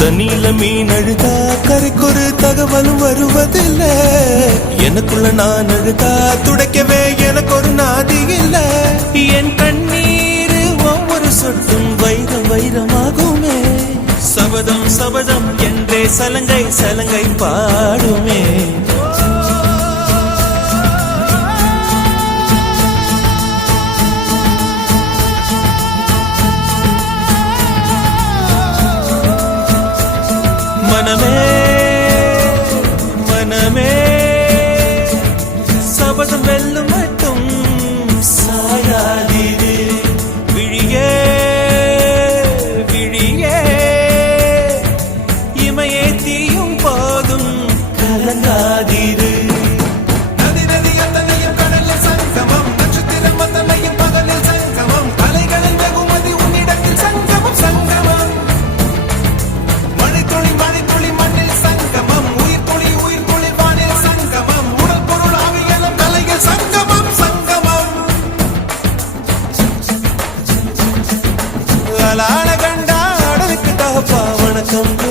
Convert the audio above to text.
தண்ணியில மீன் அழுதா கரைக்கொரு தகவலும் வருவதில்ல. எனக்குள்ள நான் அழுதா துடைக்கவே எனக்கு ஒரு நாதி இல்ல. என் கண்ணீர் ஒவ்வொரு சொட்டும் வைரம் வைரமாகுமே. சபதம் சபதம் என்றே சலங்கை சலங்கை பாடுமே. மனமே மனமே சபதம் வெல்லும் மட்டும் சாயாதீரே. விழியே விழியே இமையே தீயும் போதும் கலங்காதீரே. நதி நதி அத்தனையும் கடலில் சங்கமம், நட்சத்திரம் அத்தனையும் பகலில் சங்கமம், அலைகளின் வெகுமதி உன்னிடத்தில் சங்கமம் சங்கமம். மழைத்துளி மழைத்துளி மண்ணில் சங்கமம், உயிர் துளி உயிர் துளி வானில் சங்கமம், உடல் பொருள் ஆவியலும் தலையில் சங்கமம் சங்கமம். அலான கண்டா அடலுக்கு தகப்பா வணக்கம்.